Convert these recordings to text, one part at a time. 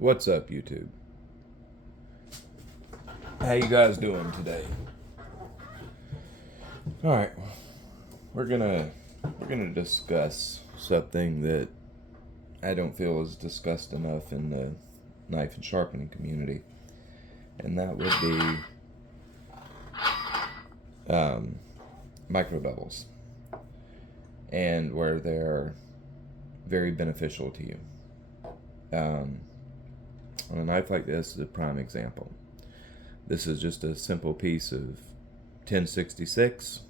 What's up, YouTube? How you guys doing today? All right, we're gonna discuss something that I don't feel is discussed enough in the knife and sharpening community, and that would be micro bevels, and where they're very beneficial to you. On a knife like this is a prime example. This is just a simple piece of 1066.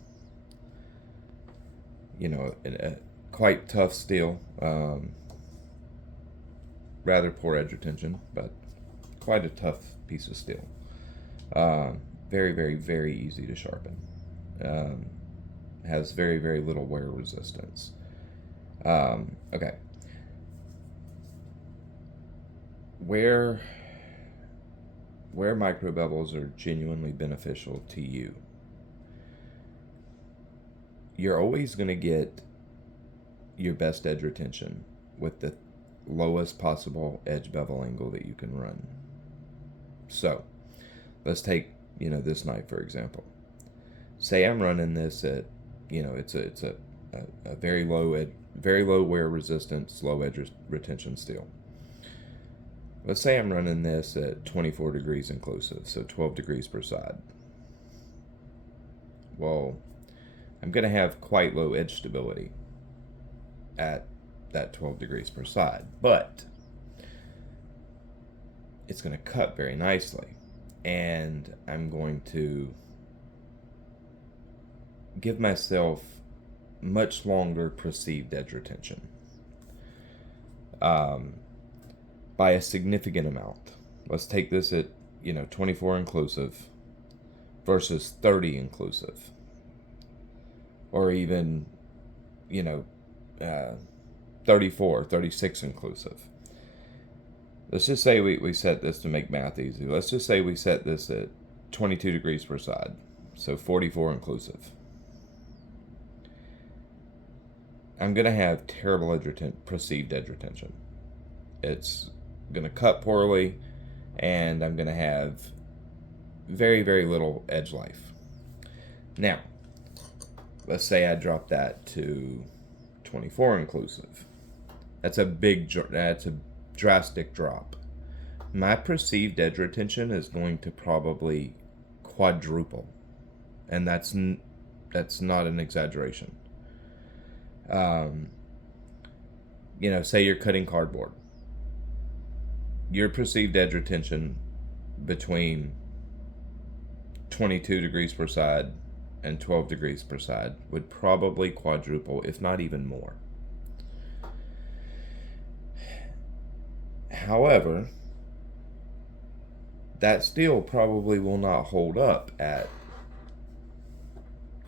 A quite tough steel. Rather poor edge retention, but quite a tough piece of steel. Very, very, very easy to sharpen. Has very, very little wear resistance. Okay. Where micro bevels are genuinely beneficial to you, you're always going to get your best edge retention with the lowest possible edge bevel angle that you can run. So let's take this knife for example. Say I'm running this at it's a very low wear resistance, low edge retention steel. Let's say I'm running this at 24 degrees inclusive, so 12 degrees per side. Well, I'm going to have quite low edge stability at that 12 degrees per side, but it's going to cut very nicely, and I'm going to give myself much longer perceived edge retention. By a significant amount. Let's take this at 24 inclusive versus 30 inclusive, or even 34, 36 inclusive. Let's just say we set this to make math easy. Let's just say we set this at 22 degrees per side, so 44 inclusive. I'm going to have terrible perceived edge retention. It's going to cut poorly, and I'm going to have very, very little edge life. Now, let's say I drop that to 24 inclusive. That's a drastic drop. My perceived edge retention is going to probably quadruple, and that's not an exaggeration. Say you're cutting cardboard. Your perceived edge retention between 22 degrees per side and 12 degrees per side would probably quadruple, if not even more. However, that steel probably will not hold up at,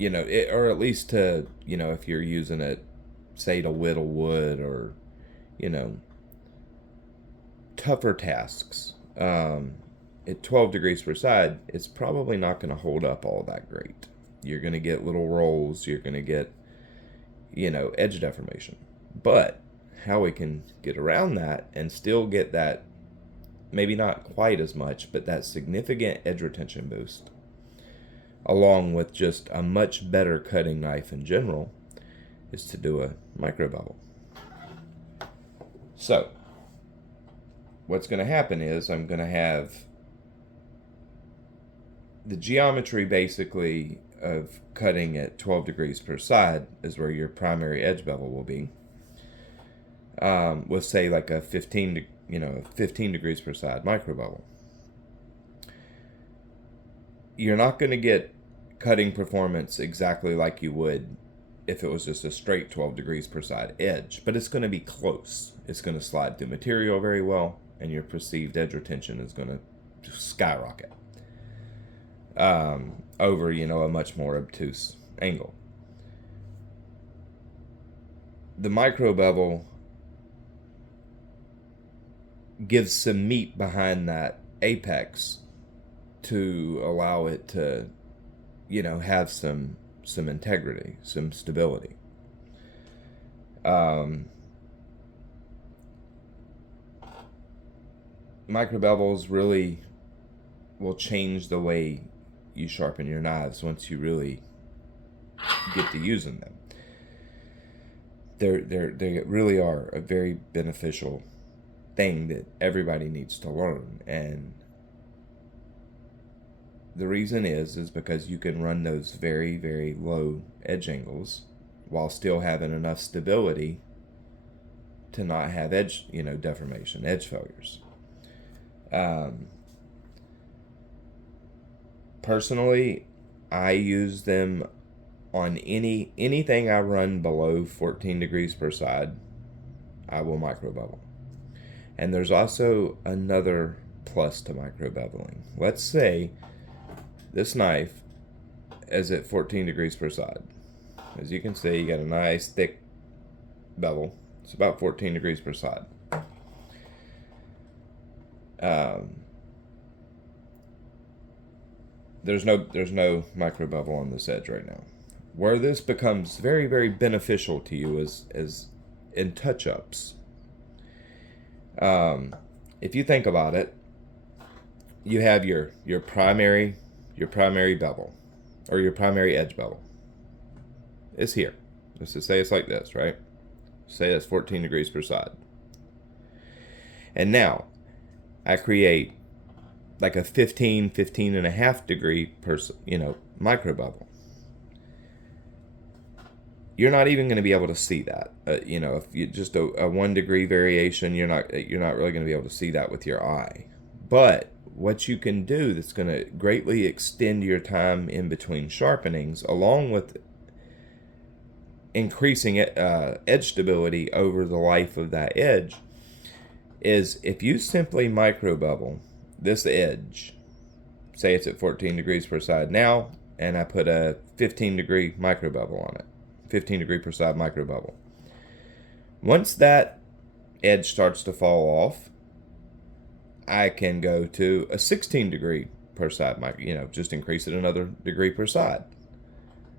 or at least to, if you're using it, say to whittle wood or, tougher tasks. At 12 degrees per side, it's probably not going to hold up all that great. You're going to get little rolls. You're going to get, edge deformation. But how we can get around that and still get that, maybe not quite as much, but that significant edge retention boost, along with just a much better cutting knife in general, is to do a micro bevel. So what's going to happen is I'm going to have the geometry basically of cutting at 12 degrees per side is where your primary edge bevel will be. We'll say like a 15 degrees per side micro bevel. You're not going to get cutting performance exactly like you would if it was just a straight 12 degrees per side edge, but it's going to be close. It's going to slide through material very well, and your perceived edge retention is going to skyrocket over a much more obtuse angle. The micro bevel gives some meat behind that apex to allow it to have some integrity, some stability. micro bevels really will change the way you sharpen your knives once you really get to using them. They really are a very beneficial thing that everybody needs to learn. And the reason is because you can run those very, very low edge angles while still having enough stability to not have edge, deformation, edge failures. Um, Personally, I use them on anything I run below 14 degrees per side. I will micro bevel. And there's also another plus to micro beveling. Let's say this knife is at 14 degrees per side. As you can see, you got a nice thick bevel. It's about 14 degrees per side. There's no micro bevel on this edge right now. Where this becomes very, very beneficial to you is in touch-ups. If you think about it, you have your primary bevel, or your primary edge bevel. It's here. Let's just say it's like this, right? Say it's 14 degrees per side. And now I create like a 15 and a half degree per, micro bevel. You're not even going to be able to see that. If you just a 1 degree variation, you're not really going to be able to see that with your eye. But what you can do that's going to greatly extend your time in between sharpenings, along with increasing edge stability over the life of that edge, is if you simply micro bevel this edge, say it's at 14 degrees per side now, and I put a 15 degree micro bevel on it, 15 degree per side micro bevel. Once that edge starts to fall off, I can go to a 16 degree per side micro, just increase it another degree per side.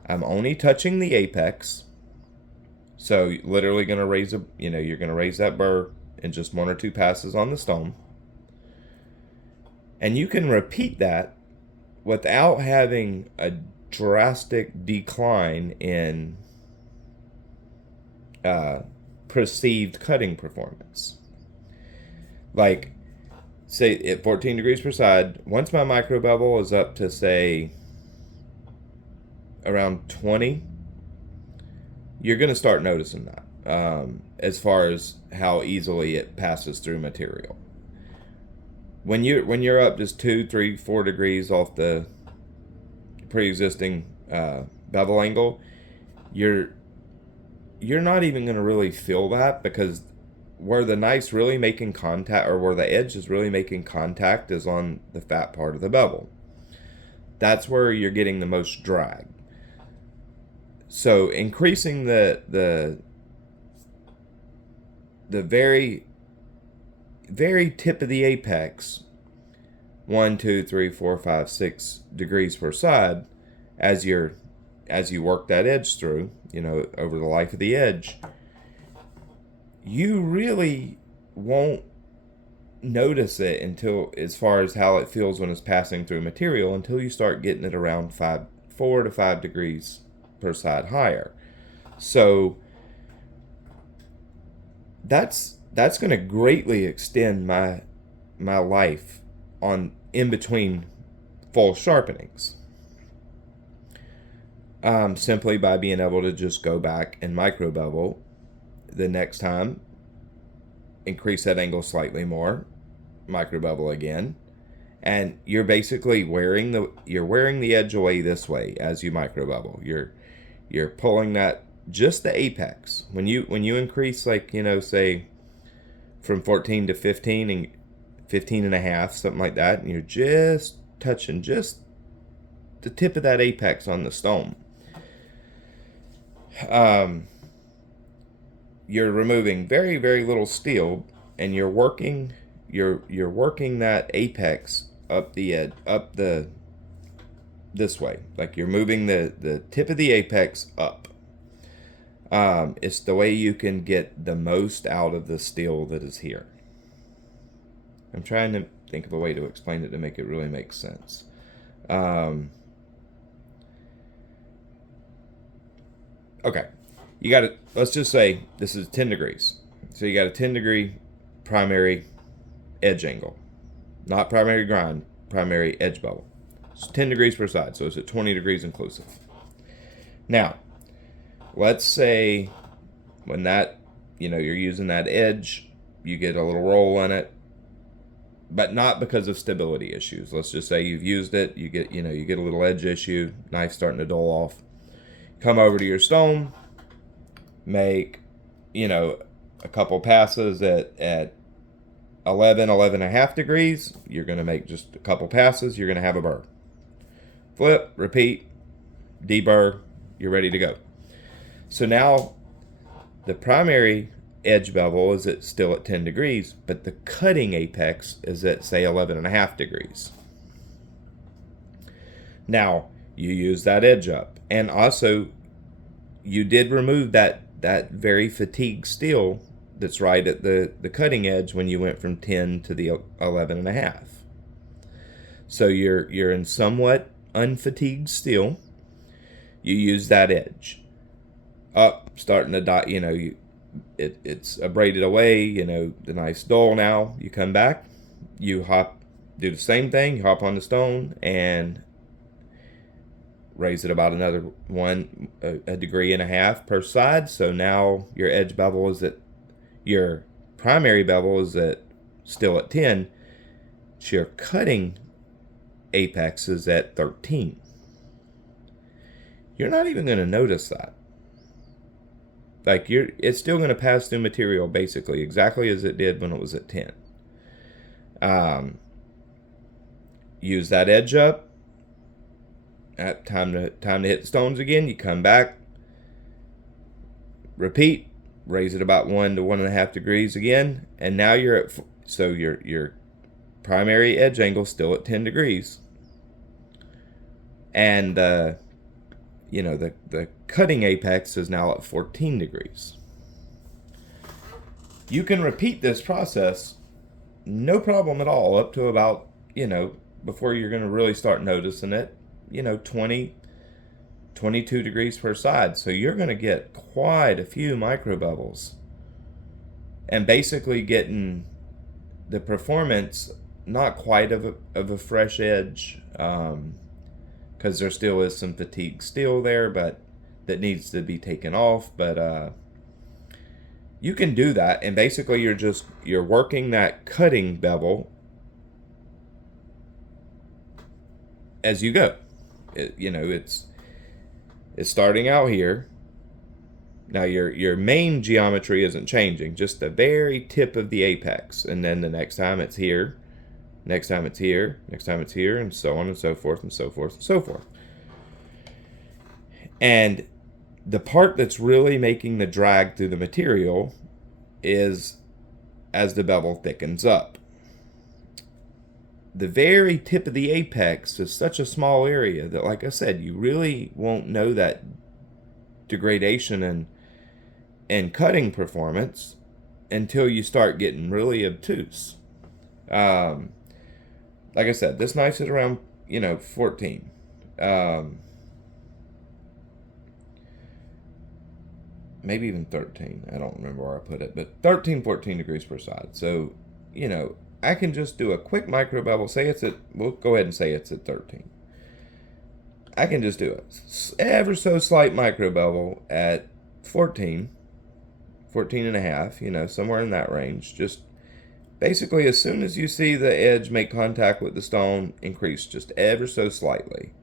I'm only touching the apex, so literally going to raise you're going to raise that burr in just 1 or 2 passes on the stone. And you can repeat that without having a drastic decline in perceived cutting performance. Like, say at 14 degrees per side, once my micro bevel is up to, say, around 20, you're going to start noticing that as far as how easily it passes through material. When you're up just 2, 3, 4 degrees off the pre-existing bevel angle, you're not even going to really feel that, because where the knife's really making contact, or where the edge is really making contact, is on the fat part of the bevel. That's where you're getting the most drag. So increasing the very very tip of the apex, 1, 2, 3, 4, 5, 6 degrees per side, as you work that edge through, over the life of the edge, you really won't notice it until, as far as how it feels when it's passing through material, until you start getting it around 4 to 5 degrees per side higher. So that's going to greatly extend my life on in between full sharpenings. Simply by being able to just go back and micro bevel the next time, increase that angle slightly more, micro bevel again, and you're basically wearing the edge away this way as you micro bevel. You're pulling that, just the apex. When you increase, like, say from 14 to 15 and 15 and a half, something like that, and you're just touching just the tip of that apex on the stone, you're removing very, very little steel, and you're working that apex up the edge, this way, like you're moving the tip of the apex up. It's the way you can get the most out of the steel that is here. I'm trying to think of a way to explain it to make it really make sense. Okay. You got to, let's just say this is 10 degrees. So you got a 10-degree primary edge angle. Not primary grind, primary edge bevel. It's 10 degrees per side, so it's at 20 degrees inclusive. Now, let's say when that, you're using that edge, you get a little roll in it, but not because of stability issues. Let's just say you've used it, you get a little edge issue, knife starting to dull off. Come over to your stone, make, a couple passes at 11 and a half degrees. You're going to make just a couple passes. You're going to have a burr. Flip, repeat, deburr. You're ready to go. So now the primary edge bevel is still at 10 degrees, but the cutting apex is at, say, 11 and a half degrees. Now, you use that edge up. And also, you did remove that very fatigued steel that's right at the cutting edge when you went from 10 to the 11 and a half. So you're in somewhat unfatigued steel. You use that edge up, starting to dot. It's abraded away. The knife's dull now. You come back, you do the same thing. You hop on the stone and raise it about another a degree and a half per side. So now your edge bevel is at, your primary bevel is still at 10. So your cutting apex is at 13. You're not even going to notice that. Like it's still going to pass through material basically exactly as it did when it was at 10. Use that edge up. Time to hit the stones again. You come back, repeat, raise it about 1 to 1.5 degrees again, and now you're at, so your primary edge angle still at 10 degrees, and the cutting apex is now at 14 degrees. You can repeat this process no problem at all up to about, before you're going to really start noticing it, 20, 22 degrees per side. So you're going to get quite a few micro bevels and basically getting the performance, not quite of a fresh edge, because there still is some fatigue steel there, but that needs to be taken off. But you can do that, and basically you're working that cutting bevel as you go. It's starting out here. Now your main geometry isn't changing, just the very tip of the apex, and then the next time it's here, next time it's here, next time it's here, and so on and so forth and so forth and so forth. And the part that's really making the drag through the material is as the bevel thickens up. The very tip of the apex is such a small area that, like I said, you really won't know that degradation and cutting performance until you start getting really obtuse. Like I said, this knife's at around 14. Maybe even 13. I don't remember where I put it, but 13, 14 degrees per side. So, I can just do a quick micro bevel. We'll go ahead and say it's at 13. I can just do a ever so slight micro bevel at 14 and a half, somewhere in that range. Just basically as soon as you see the edge make contact with the stone, increase just ever so slightly.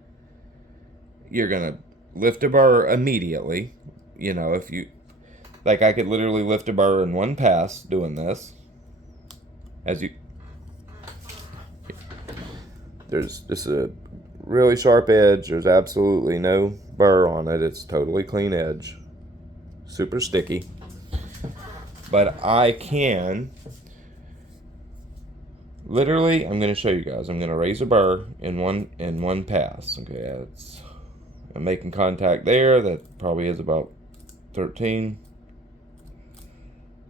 You're going to lift a burr immediately. If you, like, I could literally lift a burr in one pass doing this. This is a really sharp edge. There's absolutely no burr on it. It's totally clean edge. Super sticky. But I can literally, I'm going to show you guys. I'm going to raise a burr in one pass. Okay, I'm making contact there. That probably is about 13.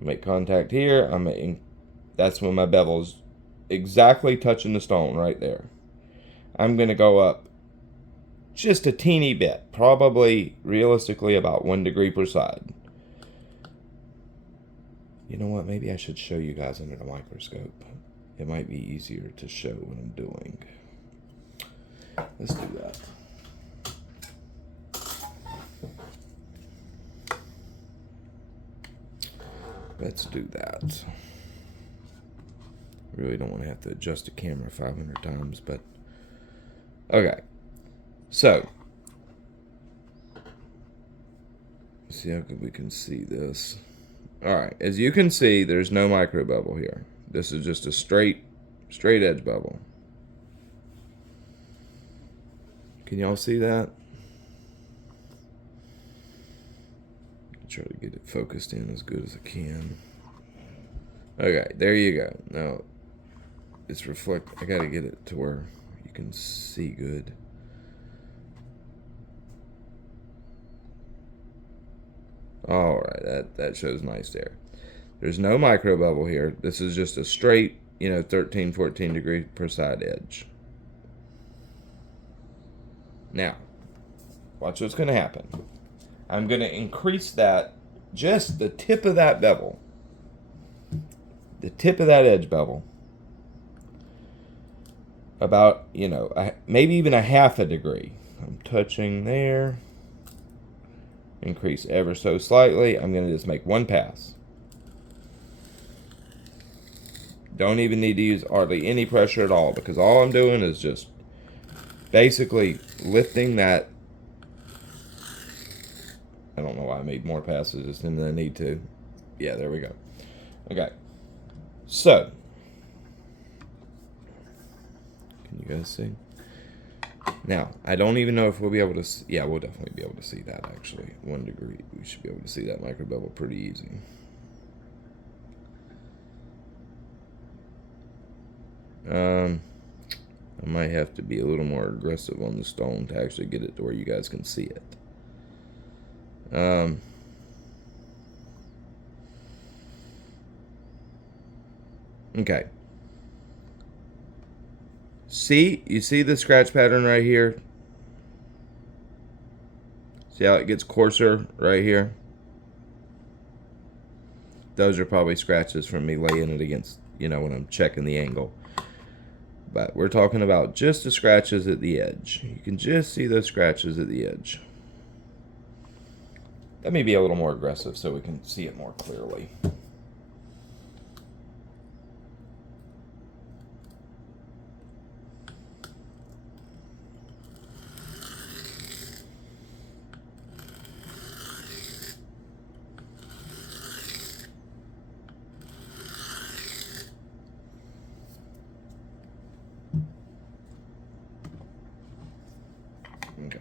Make contact here. That's when my bevel's exactly touching the stone right there. I'm going to go up just a teeny bit, probably realistically about 1 degree per side. You know what? Maybe I should show you guys under the microscope. It might be easier to show what I'm doing. Let's do that. Let's do that. Really don't want to have to adjust the camera 500 times, but okay. So, see how good we can see this. Alright, as you can see, there's no micro bevel here. This is just a straight edge bevel. Can y'all see that? Try to get it focused in as good as I can. Okay, there you go. Now, it's I gotta get it to where you can see good. Alright, that shows nice there. There's no micro bevel here. This is just a straight, 13, 14 degree per side edge. Now, watch what's going to happen. I'm going to increase that, just the tip of that bevel. The tip of that edge bevel. About, maybe even a half a degree. I'm touching there. Increase ever so slightly. I'm going to just make one pass. Don't even need to use hardly any pressure at all, because all I'm doing is just basically lifting that. I don't know why I made more passes than I need to. Yeah, there we go. Okay. So, can you guys see? Now, I don't even know if we'll be able to see. Yeah, we'll definitely be able to see that, actually. 1 degree. We should be able to see that micro bevel pretty easy. I might have to be a little more aggressive on the stone to actually get it to where you guys can see it. Okay. You see the scratch pattern right here? See how it gets coarser right here? Those are probably scratches from me laying it against, when I'm checking the angle. But we're talking about just the scratches at the edge. You can just see those scratches at the edge. Let me be a little more aggressive so we can see it more clearly. Okay.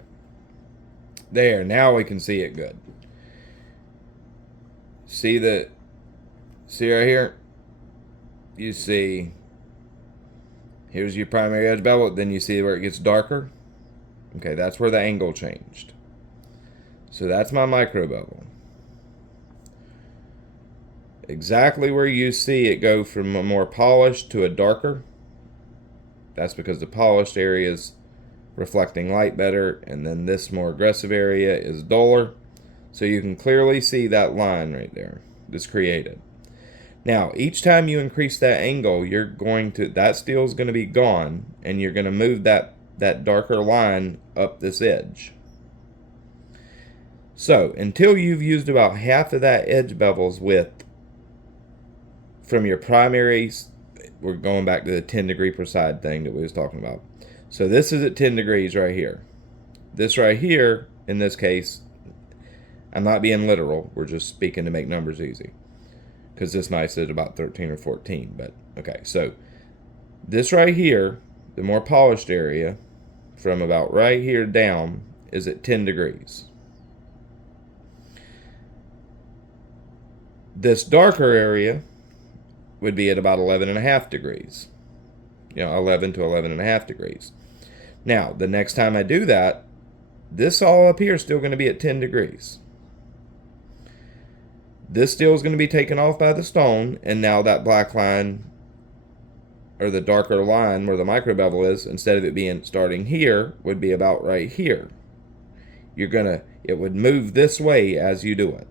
There, now we can see it good. See right here? You see, here's your primary edge bevel, then you see where it gets darker. Okay, that's where the angle changed. So that's my micro bevel. Exactly where you see it go from a more polished to a darker. That's because the polished area is reflecting light better, and then this more aggressive area is duller. So you can clearly see that line right there that's created. Now, each time you increase that angle, that steel is going to be gone, and you're going to move that darker line up this edge. So, until you've used about half of that edge bevel's width from your primaries, we're going back to the 10 degree per side thing that we was talking about. So this is at 10 degrees right here. This right here, in this case, I'm not being literal. We're just speaking to make numbers easy. Because this knife is about 13 or 14. But, okay, so this right here, the more polished area, from about right here down, is at 10 degrees. This darker area would be at about 11.5 degrees. 11 to 11.5 degrees. Now, the next time I do that, this all up here is still going to be at 10 degrees. This steel is going to be taken off by the stone, and now that black line or the darker line where the micro bevel is, instead of it being starting here, would be about right here. It would move this way as you do it.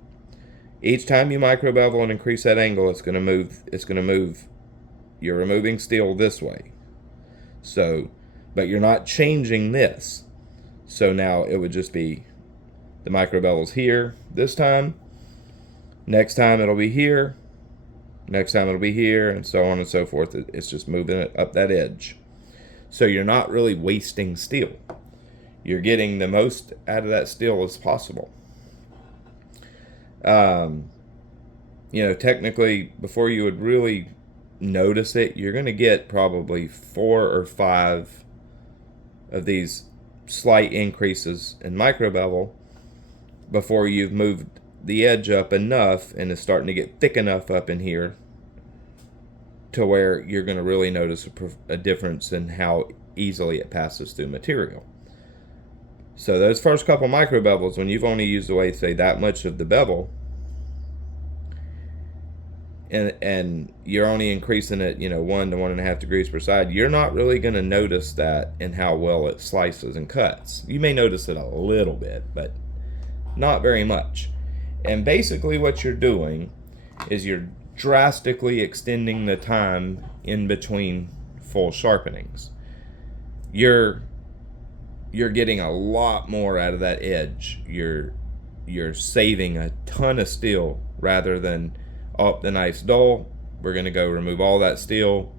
Each time you micro bevel and increase that angle, it's gonna move. You're removing steel this way. So, but you're not changing this. So now it would just be the micro bevel's here this time. Next time it'll be here. Next time it'll be here, and so on and so forth. It's just moving it up that edge. So you're not really wasting steel. You're getting the most out of that steel as possible. Technically, before you would really notice it, you're going to get probably 4 or 5 of these slight increases in micro bevel before you've moved the edge up enough and it's starting to get thick enough up in here to where you're going to really notice a difference in how easily it passes through material. So those first couple micro bevels, when you've only used away, say, that much of the bevel, and you're only increasing it, 1 to 1.5 degrees per side, you're not really going to notice that in how well it slices and cuts. You may notice it a little bit, but not very much. And basically what you're doing is you're drastically extending the time in between full sharpenings. You're getting a lot more out of that edge. You're saving a ton of steel rather than, oh, the knife's dull, we're going to go remove all that steel.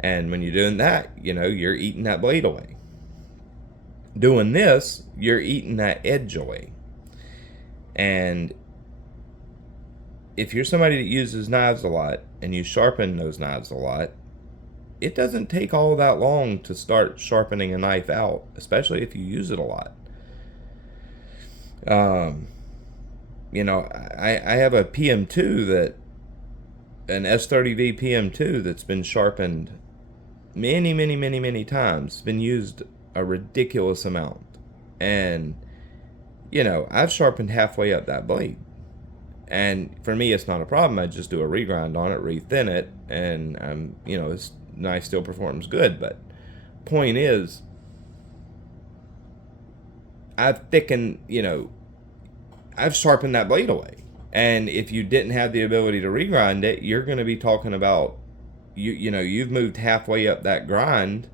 And when you're doing that, you're eating that blade away. Doing this, you're eating that edge away. And if you're somebody that uses knives a lot and you sharpen those knives a lot, it doesn't take all that long to start sharpening a knife out, especially if you use it a lot. I have a PM2 an S30V PM2 that's been sharpened many, many, many, many times. It's been used a ridiculous amount. And, I've sharpened halfway up that blade. And for me, it's not a problem. I just do a regrind on it, rethin it, and this knife still performs good. But point is, I've sharpened that blade away. And if you didn't have the ability to regrind it, you're going to be talking about, you've moved halfway up that grind.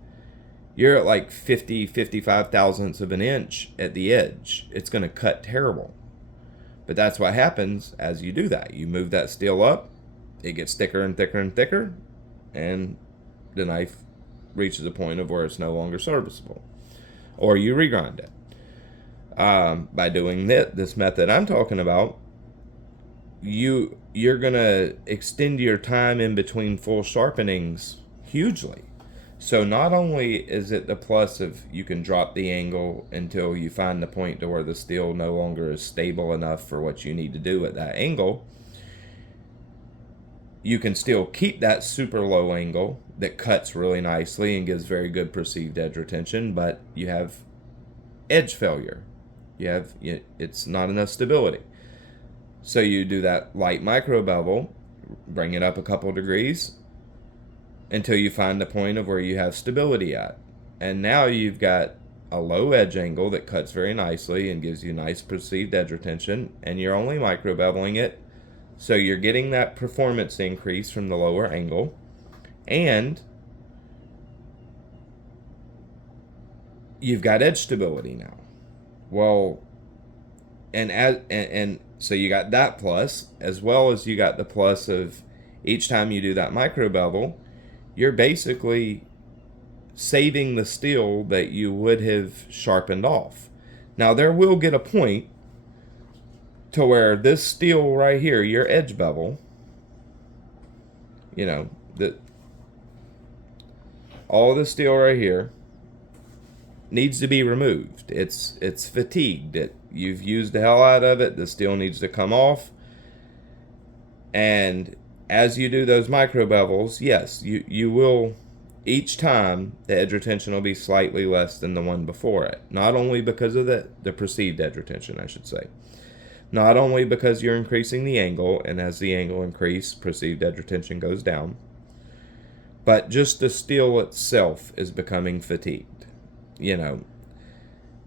You're at like 55 thousandths of an inch at the edge. It's going to cut terrible. But that's what happens as you do that. You move that steel up, it gets thicker and thicker and thicker, and the knife reaches a point of where it's no longer serviceable. Or you regrind it. By doing this method I'm talking about, you're going to extend your time in between full sharpenings hugely. So not only is it the plus of you can drop the angle until you find the point to where the steel no longer is stable enough for what you need to do at that angle, you can still keep that super low angle that cuts really nicely and gives very good perceived edge retention, but you have edge failure. It's not enough stability. So you do that light micro bevel, bring it up a couple degrees until you find the point of where you have stability at. And now you've got a low edge angle that cuts very nicely and gives you nice perceived edge retention, and you're only micro beveling it. So you're getting that performance increase from the lower angle, and you've got edge stability now. Well, and so you got that plus, as well as you got the plus of each time you do that micro bevel, you're basically saving the steel that you would have sharpened off. Now there will get a point to where this steel right here, your edge bevel, all the steel right here needs to be removed. It's fatigued. You've used the hell out of it. The steel needs to come off. And as you do those micro bevels, yes, you will, each time the edge retention will be slightly less than the one before it. Not only because of the perceived edge retention, I should say. Not only because you're increasing the angle, and as the angle increases, perceived edge retention goes down, but just the steel itself is becoming fatigued. You know,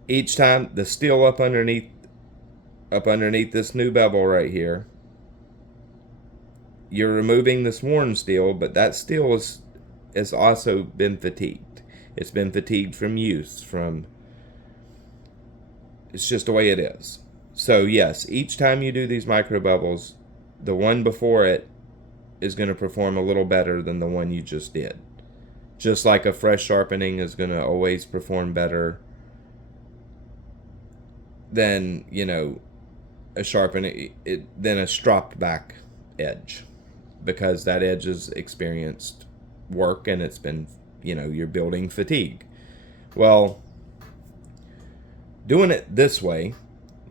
each time the steel up underneath this new bevel right here, you're removing this worn steel, but that steel has also been fatigued. It's been fatigued from use, from it's just the way it is. So yes, each time you do these micro bevels, the one before it is going to perform a little better than the one you just did. Just like a fresh sharpening is going to always perform better than, you know, a sharpening than a stropped back edge, because that edge has experienced work and it's been, you know, you're building fatigue. Well, doing it this way,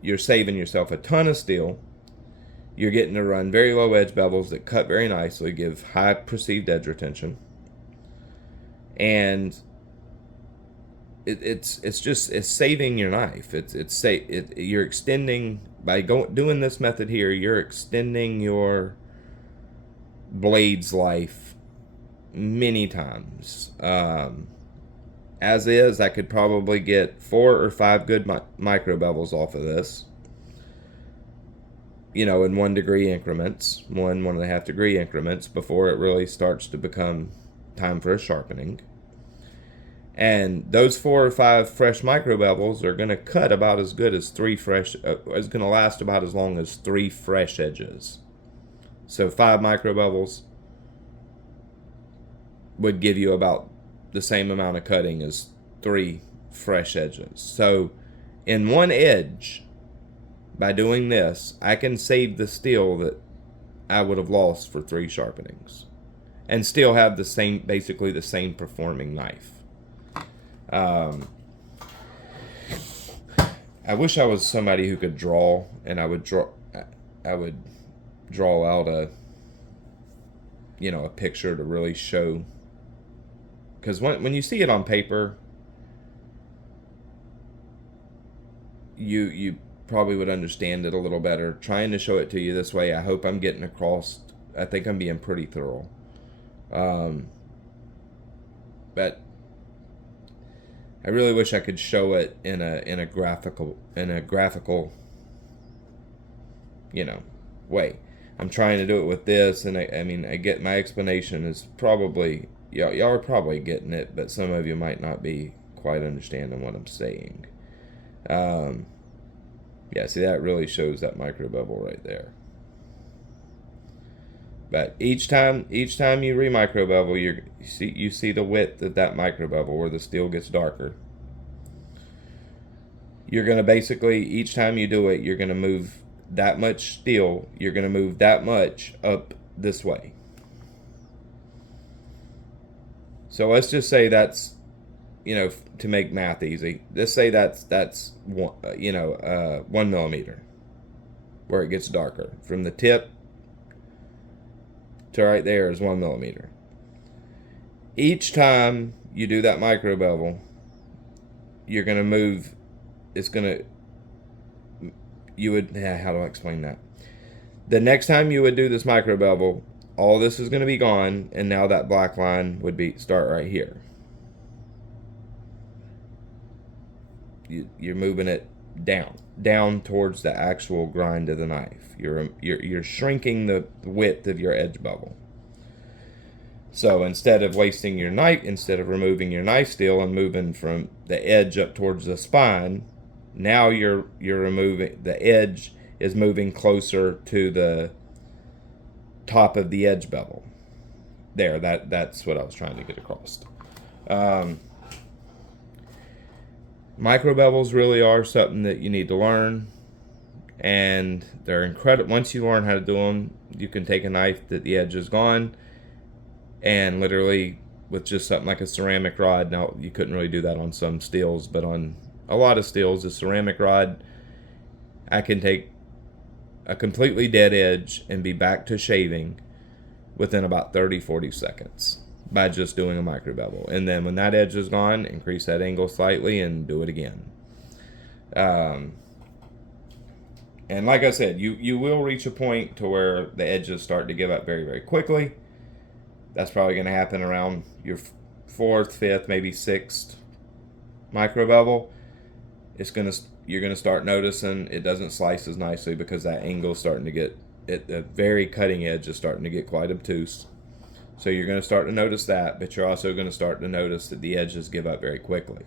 you're saving yourself a ton of steel. You're getting to run very low edge bevels that cut very nicely, give high perceived edge retention, and it's saving your knife. You're extending by doing this method here. You're extending your blade's life many times. As is, I could probably get 4 or 5 good micro bevels off of this, you know, in 1 degree increments, 1.5 degree increments, before it really starts to become time for a sharpening. And those 4 or 5 fresh micro bevels are going to cut about as good as 3 fresh, is going to last about as long as 3 fresh edges. So 5 micro bevels would give you about the same amount of cutting as 3 fresh edges. So in one edge, by doing this, I can save the steel that I would have lost for 3 sharpenings and still have the same, basically the same performing knife. I wish I was somebody who could draw, and I would draw out a, you know, a picture to really show, because when you see it on paper, you probably would understand it a little better. Trying to show it to you this way, I hope I'm getting across. I think I'm being pretty thorough. But I really wish I could show it in a graphical, you know, way. I'm trying to do it with this, and I mean, I get my explanation is probably, y'all are probably getting it, but some of you might not be quite understanding what I'm saying. Yeah, see, that really shows that micro bevel right there. But each time you re-micro bevel, you see the width of that micro bevel where the steel gets darker. You're gonna basically, each time you do it, you're gonna move that much steel. You're gonna move that much up this way. So let's just say that's, you know, to make math easy, let's say that's 1 millimeter, where it gets darker. From the tip to right there is 1 millimeter. Each time you do that micro bevel, you're gonna move. It's gonna. You would. How do I explain that? The next time you would do this micro bevel, all this is gonna be gone, and now that black line would start right here. You're moving it down towards the actual grind of the knife. You're shrinking the width of your edge bevel. So instead of wasting your knife, instead of removing your knife steel and moving from the edge up towards the spine, now you're removing, the edge is moving closer to the top of the edge bevel. There, that's what I was trying to get across. Micro bevels really are something that you need to learn, and they're incredible. Once you learn how to do them, you can take a knife that the edge is gone, and literally with just something like a ceramic rod. Now, you couldn't really do that on some steels, but on a lot of steels, a ceramic rod, I can take a completely dead edge and be back to shaving within about 30-40 seconds by just doing a micro bevel. And then when that edge is gone, increase that angle slightly and do it again. And like I said, you will reach a point to where the edges start to give up very, very quickly. That's probably going to happen around your fourth, fifth, maybe sixth micro bevel. You're gonna start noticing it doesn't slice as nicely because that angle's starting to get, at the very cutting edge is starting to get quite obtuse. So you're going to start to notice that, but you're also going to start to notice that the edges give up very quickly.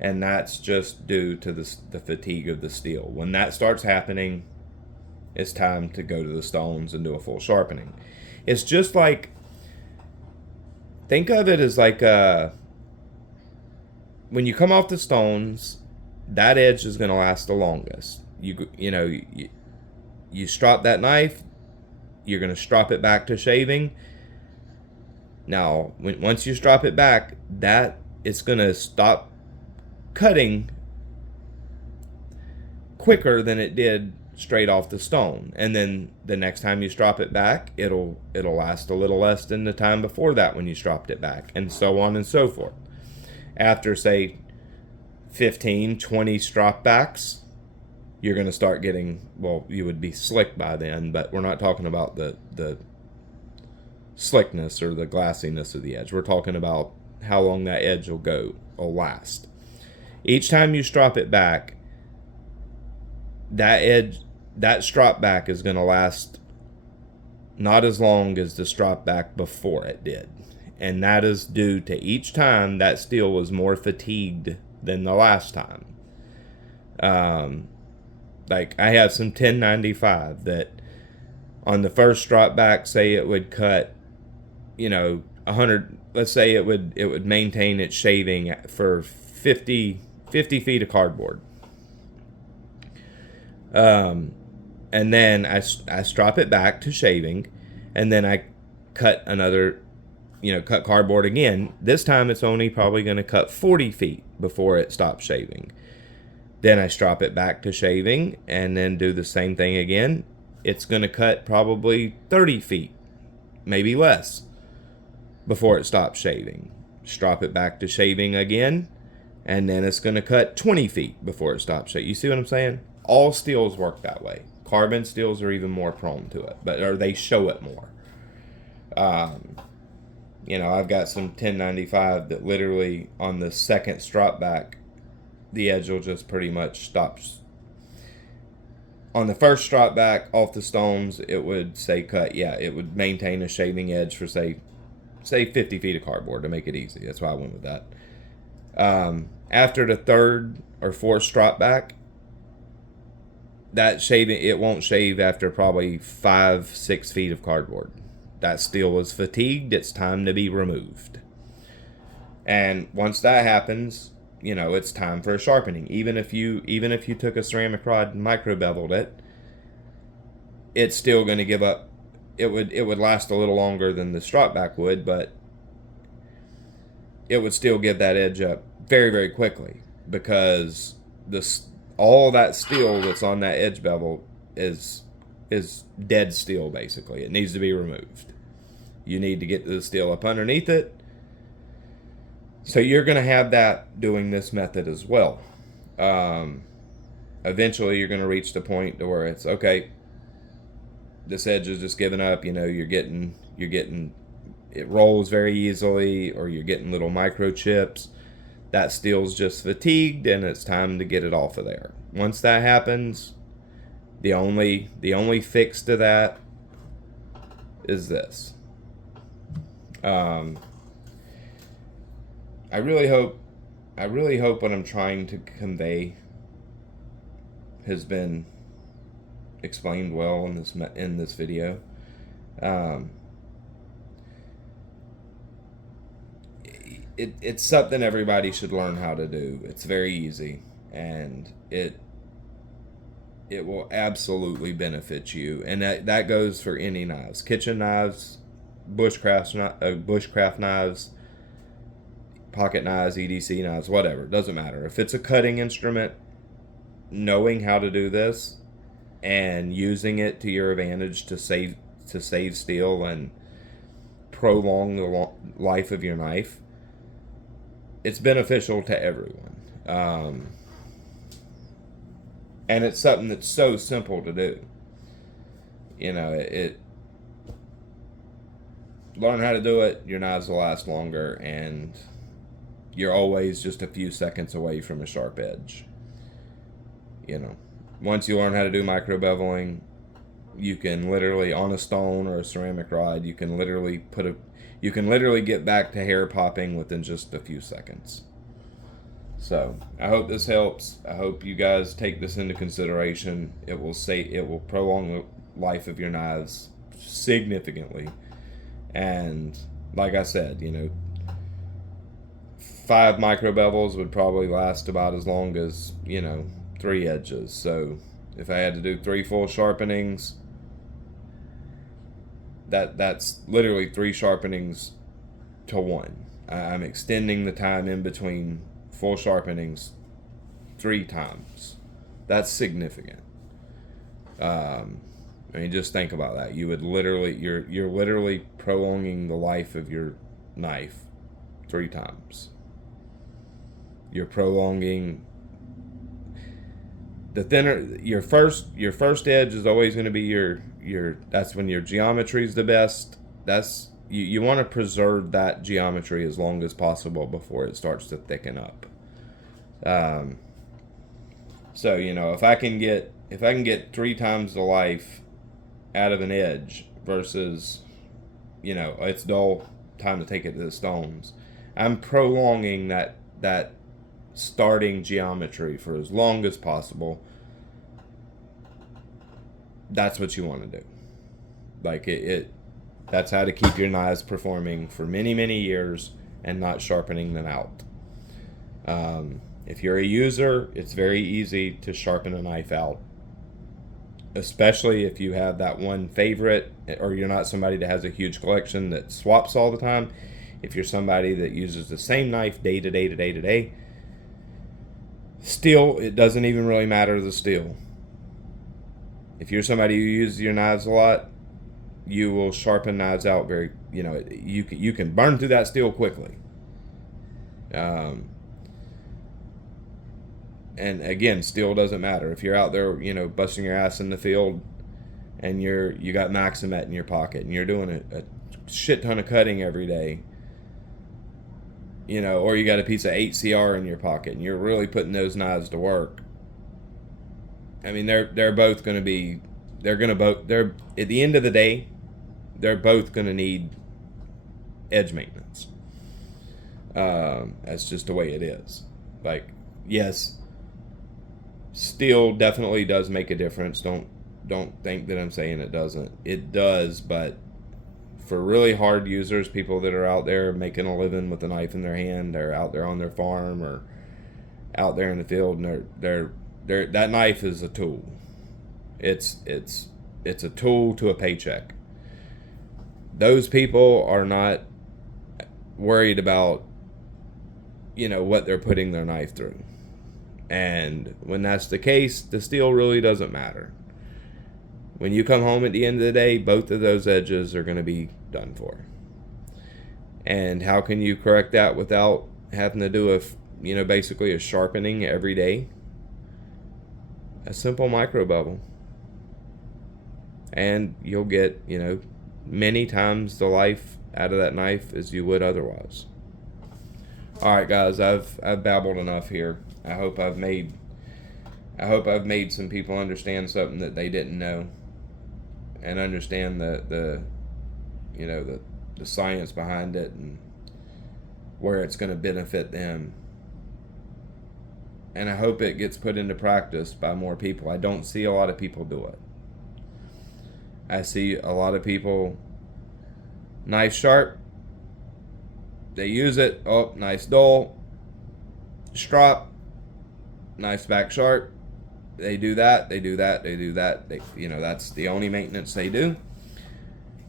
And that's just due to the fatigue of the steel. When that starts happening, it's time to go to the stones and do a full sharpening. It's just like, think of it as like when you come off the stones, that edge is going to last the longest. You strop that knife, you're going to strop it back to shaving. Now, once you strop it back, that it's going to stop cutting quicker than it did straight off the stone. And then the next time you strop it back, it'll last a little less than the time before that when you stropped it back, and so on and so forth. After, say, 15, 20 strop backs, you're going to start getting, well, you would be slick by then, but we're not talking about the slickness or the glassiness of the edge. We're talking about how long that edge will last. Each time you strop it back, that strop back is going to last not as long as the strop back before it did. And that is due to each time that steel was more fatigued than the last time. Like I have some 1095 that on the first strop back, say it would cut, 100, let's say it would maintain its shaving for 50 feet of cardboard. And then I strop it back to shaving, and then I cut another, cut cardboard again. This time it's only probably going to cut 40 feet before it stops shaving. Then I strop it back to shaving and then do the same thing again. It's going to cut probably 30 feet, maybe less, before it stops shaving. Strop it back to shaving again, and then it's going to cut 20 feet before it stops shaving. You see what I'm saying? All steels work that way. Carbon steels are even more prone to it, or they show it more. I've got some 1095 that literally on the second strop back, the edge will just pretty much stop. On the first strop back off the stones, it would say cut. Yeah, it would maintain a shaving edge for say 50 feet of cardboard to make it easy. That's why I went with that. After the third or fourth strop back, that shaving, it won't shave after probably 5-6 feet of cardboard. That steel was fatigued. It's time to be removed. And once that happens, it's time for a sharpening. Even if you took a ceramic rod and micro beveled it, it's still going to give up. It would last a little longer than the strop back would, but it would still give that edge up very, very quickly, because all that steel that's on that edge bevel is dead steel. Basically, it needs to be removed. You need to get the steel up underneath it. So you're going to have that doing this method as well. Eventually, you're going to reach the point to where it's okay. This edge is just giving up. You're getting it rolls very easily, or you're getting little microchips. That steel's just fatigued, and it's time to get it off of there. Once that happens, the only fix to that is this. I really hope what I'm trying to convey has been explained well in this video. It's something everybody should learn how to do. It's very easy, and it will absolutely benefit you. And that goes for any knives, kitchen knives, bushcraft knives, pocket knives, EDC knives, whatever. It doesn't matter. If it's a cutting instrument, knowing how to do this and using it to your advantage to save steel and prolong the life of your knife, it's beneficial to everyone. And it's something that's so simple to do. learn how to do it, your knives will last longer, and you're always just a few seconds away from a sharp edge. You know, once you learn how to do micro beveling, you can literally, on a stone or a ceramic rod, you can literally get back to hair popping within just a few seconds. So I hope this helps. I hope you guys take this into consideration. It will prolong the life of your knives significantly. And like I said, 5 micro bevels would probably last about as long as 3 edges. So if I had to do 3 full sharpenings, that's literally 3 sharpenings to 1. I'm extending the time in between full sharpenings 3 times. That's significant. Just think about that. You're literally prolonging the life of your knife 3 times. You're prolonging the thinner your first edge is always going to be your that's when your geometry is the best. That's you want to preserve that geometry as long as possible before it starts to thicken up. So if I can get 3 times the life out of an edge versus it's dull, time to take it to the stones, I'm prolonging that starting geometry for as long as possible. That's what you want to do. Like that's how to keep your knives performing for many, many years and not sharpening them out. If you're a user, it's very easy to sharpen a knife out, especially if you have that one favorite, or you're not somebody that has a huge collection that swaps all the time. If you're somebody that uses the same knife day to day to day to day, steel, it doesn't even really matter the steel. If you're somebody who uses your knives a lot, you will sharpen knives out very, you can burn through that steel quickly. And again, steel doesn't matter. If you're out there, busting your ass in the field, and you got Maximet in your pocket, and you're doing a shit ton of cutting every day, or you got a piece of 8CR in your pocket, and you're really putting those knives to work. They're both going to be, they're at the end of the day, they're both going to need edge maintenance. That's just the way it is. Like, yes, steel definitely does make a difference. Don't think that I'm saying it doesn't. It does, but for really hard users, people that are out there making a living with a knife in their hand, they're out there on their farm or out there in the field, and they're that knife is a tool. It's a tool to a paycheck. Those people are not worried about what they're putting their knife through. And when that's the case, the steel really doesn't matter. When you come home at the end of the day, both of those edges are going to be done for. And how can you correct that without having to do basically a sharpening every day? A simple micro bevel. And you'll get, many times the life out of that knife as you would otherwise. All right, guys, I've babbled enough here. I hope I've made some people understand something that they didn't know, and understand the science behind it and where it's going to benefit them. And I hope it gets put into practice by more people. I don't see a lot of people do it. I see a lot of people, knife sharp, they use it, oh, nice dull, strop, nice back sharp, they do that, that's the only maintenance they do.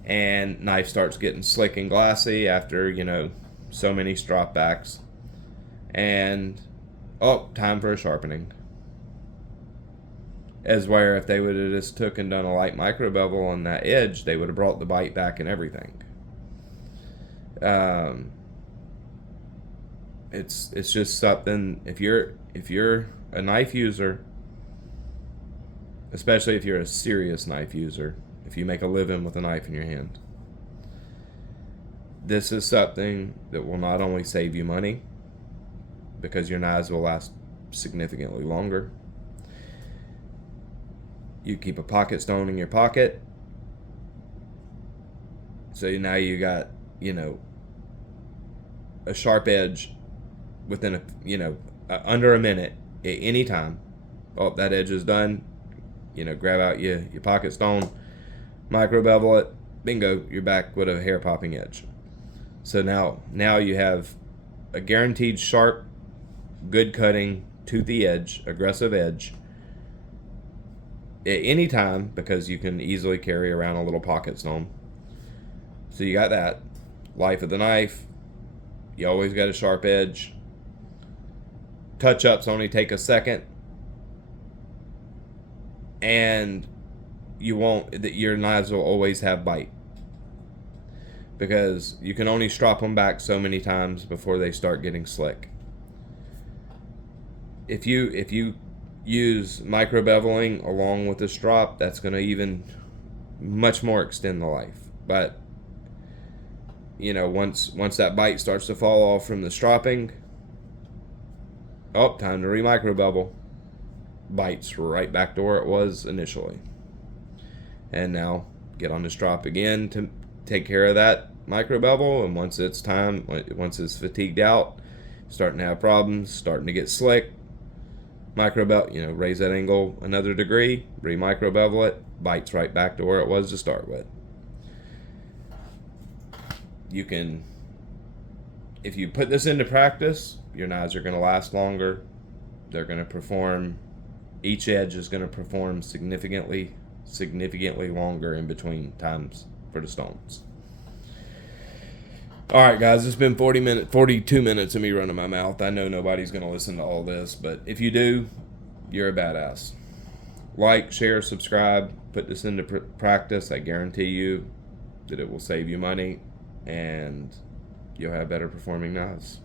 And knife starts getting slick and glassy after, so many strop backs. And, time for a sharpening. As where if they would have just took and done a light micro bevel on that edge, they would have brought the bite back and everything. It's just something, if you're a knife user, especially if you're a serious knife user, if you make a living with a knife in your hand, This is something that will not only save you money, because your knives will last significantly longer. You keep a pocket stone in your pocket, so now you got, a sharp edge within under a minute at any time. Oh, that edge is done. Grab out your pocket stone, micro bevel it, bingo, you're back with a hair popping edge. So now you have a guaranteed sharp, good cutting, toothy edge, aggressive edge at any time, because you can easily carry around a little pocket stone. So you got that. Life of the knife, you always got a sharp edge. Touch-ups only take a second. And your knives will always have bite, because you can only strop them back so many times before they start getting slick. If you use micro beveling along with the strop, that's going to even much more extend the life. But once that bite starts to fall off from the stropping, time to re-micro bevel. Bites right back to where it was initially. And now get on the strop again to take care of that micro bevel, and once it's fatigued out, starting to have problems, starting to get slick, micro bevel, raise that angle another degree, re-micro bevel it, bites right back to where it was to start with. If you put this into practice, your knives are going to last longer. They're going to perform, each edge is going to perform significantly longer in between times for the stones. Alright guys, it's been 42 minutes of me running my mouth. I know nobody's going to listen to all this, but if you do, you're a badass. Like, share, subscribe, put this into practice. I guarantee you that it will save you money, and you'll have better performing knives.